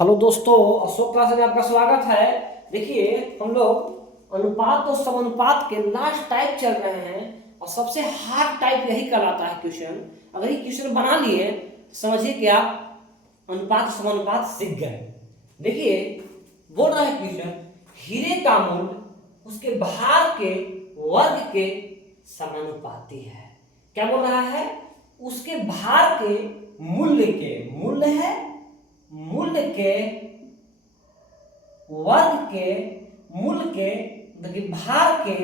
Hello दोस्तों, Ashok class में आपका स्वागत है। देखिए, हम लोग अनुपात और समानुपात के लास्ट टाइप चल रहे हैं और सबसे हार्ड टाइप यही कहलाता है क्वेश्चन। अगर ये क्वेश्चन बना लिए तो समझिए कि आप अनुपात और समानुपात सीख गए। देखिए, बोल रहा है क्वेश्चन, हीरे का मूल्य उसके भार के वर्ग के समानुपाती है। क्या बोल रहा है? उसके भार के मूल्य है, मूल्य के वर्ग के मूल्य के मतलब भार के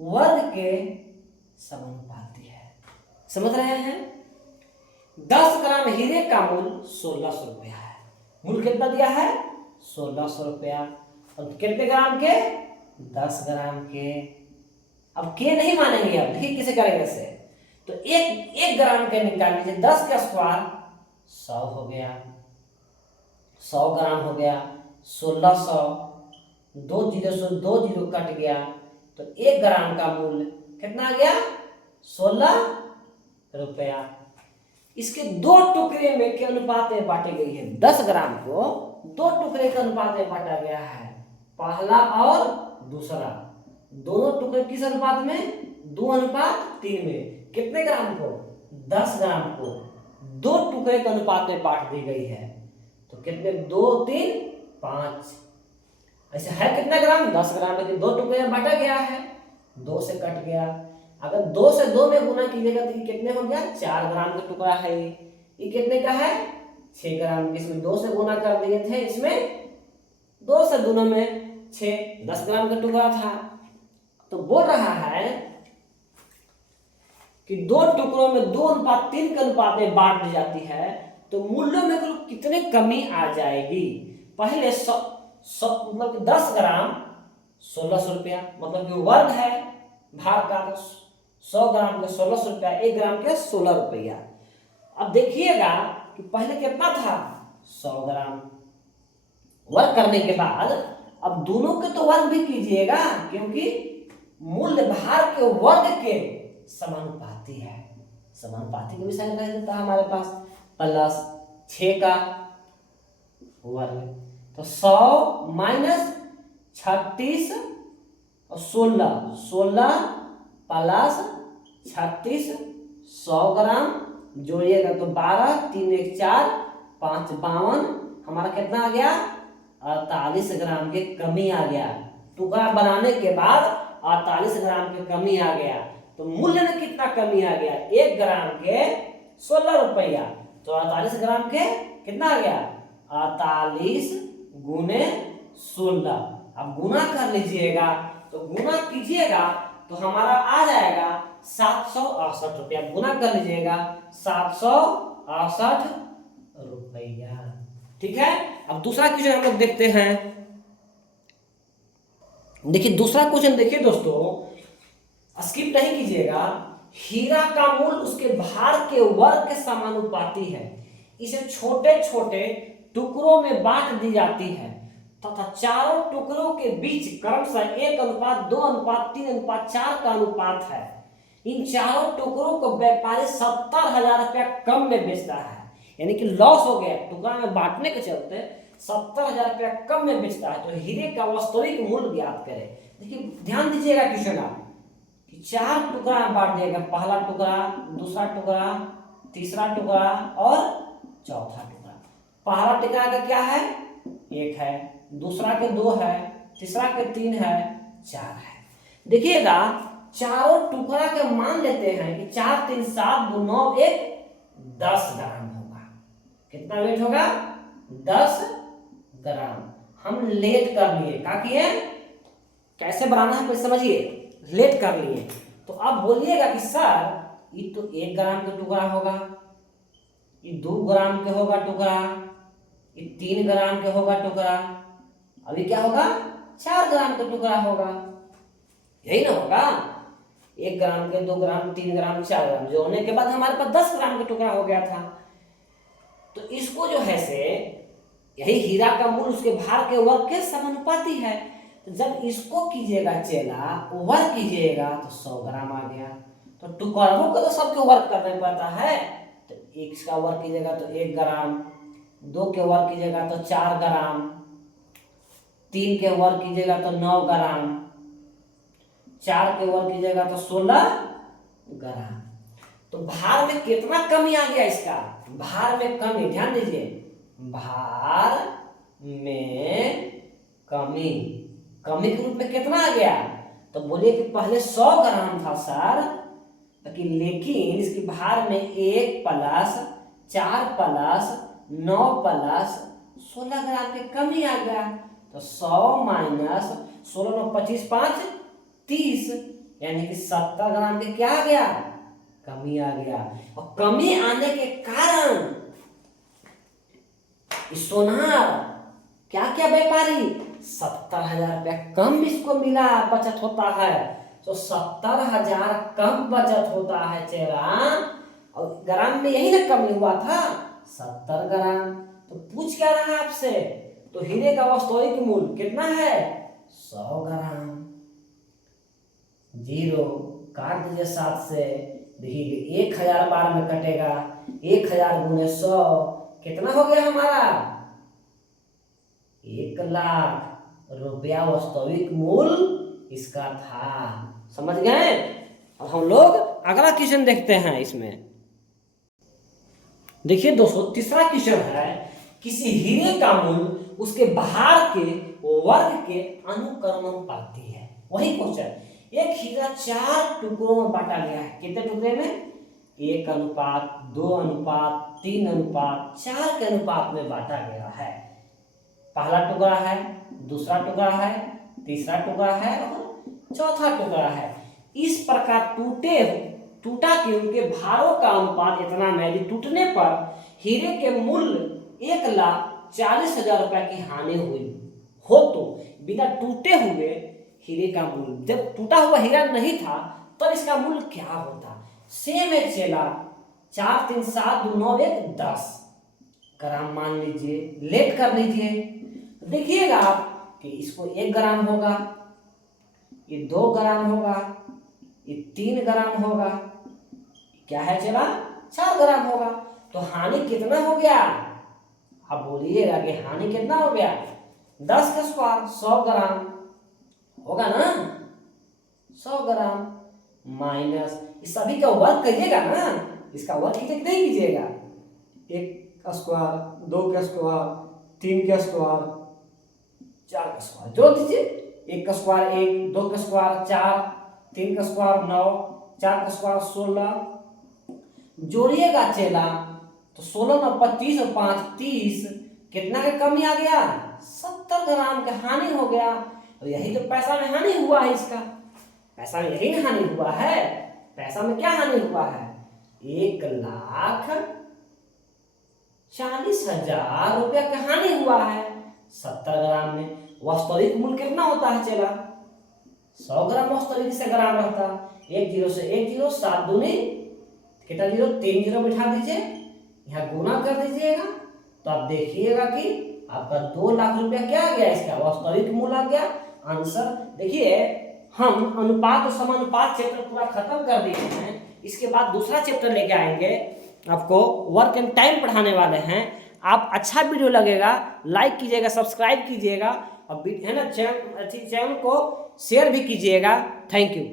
वर्ग के समानुपाती है। समझ रहे हैं? 10 ग्राम हीरे का मूल्य 1600 रुपया है। मूल्य कितना दिया है? 1600 रुपया। और कितने ग्राम के? 10 ग्राम के। अब के नहीं मानेंगे। अब देखिए किसे करेंगे ऐसे। तो एक ग्राम के निकाल लीजिए। 10 का स्क्वायर 100 हो गया, 100 ग्राम हो गया। 1600, 2 जीरो कट गया तो 1 ग्राम का मूल्य कितना आ गया? 16 रुपया। इसके दो टुकड़े में के अनुपात में बांटी गई है। 10 ग्राम को दो टुकड़े के अनुपात में बांटा गया है, पहला और दूसरा। दोनों टुकड़े किस अनुपात में? 2:3 में। कितने ग्राम को? 10 ग्राम को दो टुकड़े के अनुपात में बांट दी गई है। तो कितने? 2 3 5। ऐसे है कितना ग्राम? 10 ग्राम। लेकिन दो टुकड़े में बांटा गया है, 2 से कट गया। अगर 2 से 2 में गुना कीजिएगा तो ये कितने हो गया? 4 ग्राम का टुकड़ा है। ये कितने का है? 6 ग्राम। इसमें 2 से गुना कर दिए थे, इसमें 2 से गुना में 6, 10 ग्राम का टुकड़ा था। तो बोल रहा है कि दो टुकड़ों में 2:3 के अनुपात में बांट दी जाती है तो मूल्यों में कुल कितने कमी आ जाएगी? पहले 10 ग्राम 1600 रुपया, मतलब कि वर्ग है भार का। 100 ग्राम के 1600 रुपया, 1 ग्राम के 16 रुपया। अब देखिएगा कि पहले कितना था? 100 ग्राम। वर्ग करने के बाद अब दोनों के तो वर्ग भी कीजिएगा, क्योंकि मूल्य भार के वर्ग के समानुपाती है। समानुपाती का विषय कह देता है हमारे पास। प्लस 6 का वर्ग, तो 100 माइनस 36 और 16 प्लस 36, 100 ग्राम जोड़िएगा तो 12, 3 1 4, 5 52। हमारा कितना आ गया? 48 ग्राम के कमी आ गया। टुकड़ा बनाने के बाद 48 ग्राम के कमी आ गया। तो मूल्य में कितना कमी आ गया? 1 ग्राम के 16 रुपया। तो 48 ग्राम के कितना आ गया? 48 गुने 16। अब गुना कर लीजिएगा, तो गुना कीजिएगा तो हमारा आ जाएगा 768 रुपया। गुना कर लीजिएगा 768 रुपया। ठीक है। अब दूसरा क्वेश्चन हम लोग देखते हैं। देखिए दूसरा क्वेश्चन, देखिए दोस्तों, स्किप नहीं कीजिएगा। हीरा का मूल्य उसके भार के वर्ग के समानुपाती है। इसे छोटे छोटे टुकड़ों में बांट दी जाती है तथा चारों टुकड़ों के बीच क्रमशः 1:2:3:4 का अनुपात है। इन चारों टुकड़ों को व्यापारी 70,000 रुपया कम में बेचता है। यानी कि लॉस हो गया, टुकड़ा में बांटने के चलते 70,000 रुपया कम में बेचता है। तो हीरे का वास्तविक मूल्य ज्ञात करें। देखिए ध्यान दीजिएगा क्वेश्चन आप, कि 4 टुकड़ा बांट दिएगा। पहला टुकड़ा, दूसरा टुकड़ा, तीसरा टुकड़ा और चौथा टुकड़ा। पहला टुकड़ा का क्या है? 1 है, दूसरा के 2 है, तीसरा के 3 है, 4 है। देखिएगा चारों टुकड़ा के मान लेते हैं कि 4 3 7 2 9 1 10 ग्राम होगा। कितना वेट होगा? 10 ग्राम। हम लेट कर लिए, क्या किए? कैसे बनाना है पहले समझिए। लेट कर लिए तो अब बोलिएगा कि सर ये तो 1 ग्राम का टुकड़ा होगा, ये 2 ग्राम के होगा टुकड़ा, ये 3 ग्राम के होगा टुकड़ा, अभी क्या होगा? 4 ग्राम का टुकड़ा होगा। यही ना होगा? 1 ग्राम के 2 ग्राम 3 ग्राम 4 ग्राम जोड़ने के बाद हमारे पास 10 ग्राम का टुकड़ा हो गया था। तो इसको जो है से, यही हीरा का मूल्य उसके भार के वर्ग के समानुपाती है। तो जब इसको कीजिएगा चेला, वर्ग कीजिएगा तो 100 ग्राम आ गया। तो टुकड़ों को तो सबके वर्ग करना पड़ता है। तो इसका वर्ग कीजिएगा तो 1 ग्राम, 2 के वर्ग कीजिएगा तो 4 ग्राम, 3 के वर्ग कीजिएगा तो 9 ग्राम, 4 के वर्ग कीजिएगा तो 16 ग्राम। तो भार में कितना कमी आ गया इसका? भार में कमी, ध्यान दीजिए, भार में कमी, कमी के रूप में कितना आ गया? तो बोलिए कि पहले 100 ग्राम था सर, लेकिन इसकी भार में 1 प्लस 4 प्लस 9 प्लस 16 ग्राम की कमी आ गया। तो 100 माइनस 16 9 25 5 30, यानी कि 70 ग्राम के क्या आ गया? कमी आ गया। और कमी आने के कारण सोनार क्या क्या व्यापारी 70,000 रुपया कम इसको मिला, बचत होता है। तो 70,000 कम बचत होता है चेला, और ग्राम में यही ना कमी हुआ था, 70 ग्राम। तो पूछ क्या रहा है आपसे? तो हीरे का वास्तविक मूल्य कितना है? 100 ग्राम। 0 काट दीजिए 7 से, देखिए 1000 बार में कटेगा, 1000 गुने 100 कितना हो गया हमारा? 1,00,000 रुपया वास्तविक मूल्य इसका था। समझ गए? अब हम लोग अगला क्वेश्चन देखते हैं। इसमें देखिए दोस्तों, तीसरा क्वेश्चन है, किसी हीरे का मूल्य उसके भार के वर्ग के अनुक्रमानुपाती है। वही क्वेश्चन, एक हीरा 4 टुकड़ों में बांटा गया है। कितने टुकड़े में? 1 अनुपात 2 अनुपात 3 अनुपात 4 के अनुपात में बांटा गया है। पहला टुकड़ा है, दूसरा टुकड़ा है, तीसरा टुकड़ा है और चौथा टुकड़ा है। इस प्रकार टूटा कि उनके भारों का अनुपात इतना में, यदि टूटने पर हीरे के मूल्य 1,40,000 रुपया की हानि हुई हो, तो बिना टूटे हुए हीरे का मूल्य, जब टूटा हुआ हीरा नहीं था तब इसका मूल्य क्या होता? सेम है चेला, 4 3 7 2 9 1 10 ग्राम मान लीजिए, लेट कर लीजिए। देखिएगा आप कि इसको 1 ग्राम होगा, ये 2 ग्राम होगा, ये 3 ग्राम होगा, क्या है चला 4 ग्राम होगा। तो हानि कितना हो गया? आप बोलिएगा कि हानि कितना हो गया? 10 का स्क्वायर 100 ग्राम होगा ना, 100 ग्राम माइनस इस सभी का वर्ग करिएगा ना, इसका वर्ग कीजिए नहीं कीजिएगा? 1 का स्क्वायर 2 का स्क्वायर 3 का स्क्वायर 4 का स्क्वायर जोड़ दीजिए। 1 का स्क्वायर 1, 2 का स्क्वायर 4, 3 का स्क्वायर 9, 4 का स्क्वायर 16, जोड़िएगा चेला तो 16 9 25 और 5 30, कितना का कमी आ गया? 70 ग्राम का हानि हो गया। और यही तो पैसा में हानि हुआ है इसका, पैसा में यही हानि हुआ है। पैसा में क्या हानि हुआ है? 1,40,000 रुपया का हानि हुआ है 70 ग्राम में। वास्तविक मूल्य कितना होता है चेला? 100 ग्राम वास्तविक से ग्राम रहता। 1 0 से 1 0, 7 दूनी कितना 0, 3 0 बिठा दीजिए, यहाँ गुना कर दीजिएगा तो आप देखिएगा कि आपका 2 लाख रुपया क्या आ गया? इसका वास्तविक मूल्य आ गया। आंसर देखिए, हम अनुपात और समानुपात चैप्टर पूरा खत्म कर दिए हैं। इसके बाद दूसरा चैप्टर लेके आएंगे, आपको वर्क एंड टाइम पढ़ाने वाले हैं। आप अच्छा वीडियो लगेगा लाइक कीजिएगा, सब्सक्राइब कीजिएगा और है ना चैनल को शेयर भी कीजिएगा। Thank you.